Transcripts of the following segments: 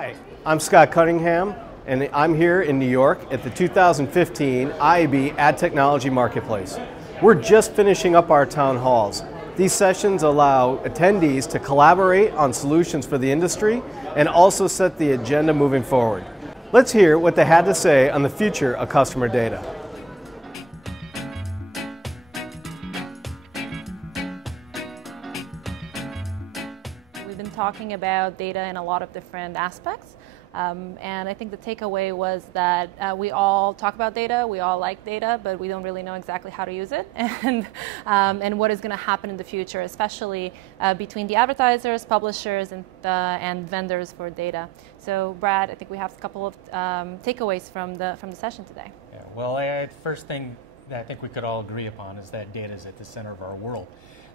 Hi, I'm Scott Cunningham, and I'm here in New York at the 2015 IAB Ad Technology Marketplace. We're just finishing up our town halls. These sessions allow attendees to collaborate on solutions for the industry and also set the agenda moving forward. Let's hear what they had to say on the future of customer data. We've been talking about data in a lot of different aspects. And I think the takeaway was that we all talk about data, we all like data, but we don't really know exactly how to use it and what is going to happen in the future, especially between the advertisers, publishers, and vendors for data. So, Brad, I think we have a couple of takeaways from the session today. Yeah, well, the first thing that I think we could all agree upon is that data is at the center of our world.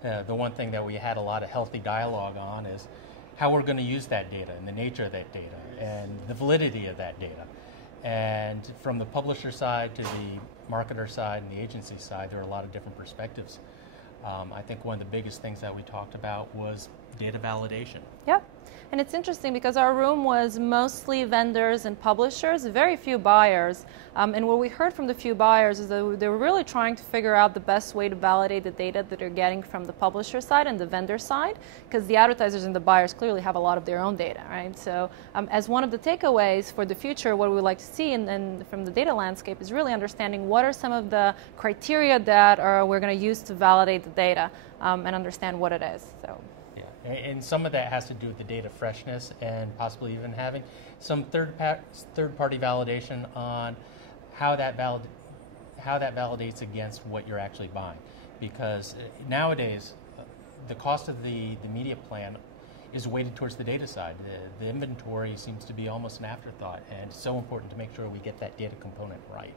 The one thing that we had a lot of healthy dialogue on is how we're going to use that data and the nature of that data and the validity of that data. And from the publisher side to the marketer side and the agency side, there are a lot of different perspectives. I think one of the biggest things that we talked about was data validation. Yep. And it's interesting because our room was mostly vendors and publishers, very few buyers. And what we heard from the few buyers is that they were really trying to figure out the best way to validate the data that they're getting from the publisher side and the vendor side, because the advertisers and the buyers clearly have a lot of their own data, right? So as one of the takeaways for the future, what we would like to see and from the data landscape is really understanding what are some of the criteria that we're going to use to validate the data and understand what it is. So. And some of that has to do with the data freshness and possibly even having some third-party validation on how that validates against what you're actually buying. Because nowadays, the cost of the media plan is weighted towards the data side. The inventory seems to be almost an afterthought, and it's so important to make sure we get that data component right.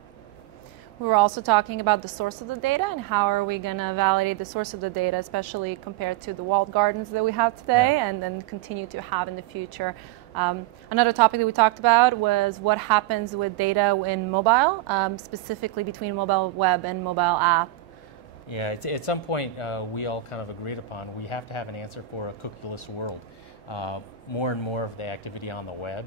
We were also talking about the source of the data and how are we going to validate the source of the data, especially compared to the walled gardens that we have today and then continue to have in the future. Another topic that we talked about was what happens with data in mobile, specifically between mobile web and mobile app. Yeah, at some point we all kind of agreed upon we have to have an answer for a cookieless world. More and more of the activity on the web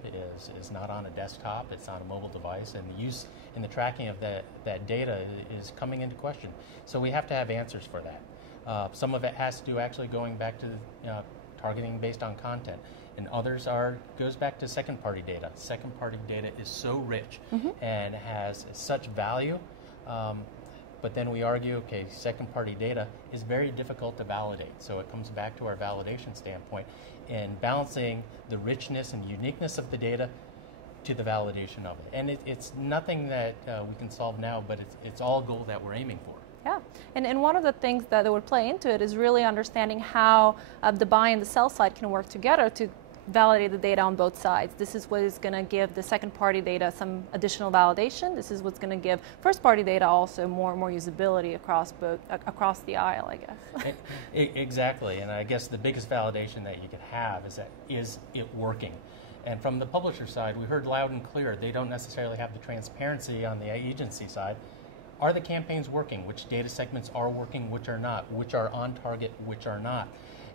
is not on a desktop, it's on a mobile device, and the use and the tracking of that data is coming into question. So we have to have answers for that. Some of it has to do actually going back to targeting based on content, and others goes back to second-party data. Second-party data is so rich and has such value. But then we argue, okay, second-party data is very difficult to validate. So it comes back to our validation standpoint in balancing the richness and uniqueness of the data to the validation of it. And it's nothing that we can solve now, but it's all a goal that we're aiming for. Yeah, and one of the things that would play into it is really understanding how the buy and the sell side can work together to validate the data on both sides. This is what is going to give the second-party data some additional validation. This is what's going to give first-party data also more usability across the aisle, I guess. Exactly, and I guess the biggest validation that you could have is it working? And from the publisher side, we heard loud and clear, they don't necessarily have the transparency on the agency side. Are the campaigns working? Which data segments are working, which are not? Which are on target, which are not?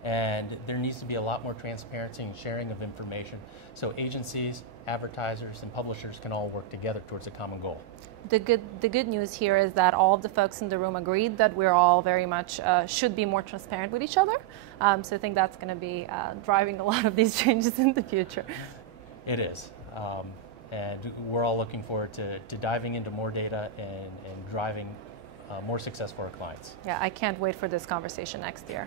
And there needs to be a lot more transparency and sharing of information so agencies, advertisers, and publishers can all work together towards a common goal. The good news here is that all of the folks in the room agreed that we're all very much should be more transparent with each other. So I think that's going to be driving a lot of these changes in the future. It is. And we're all looking forward to diving into more data and driving more success for our clients. Yeah, I can't wait for this conversation next year.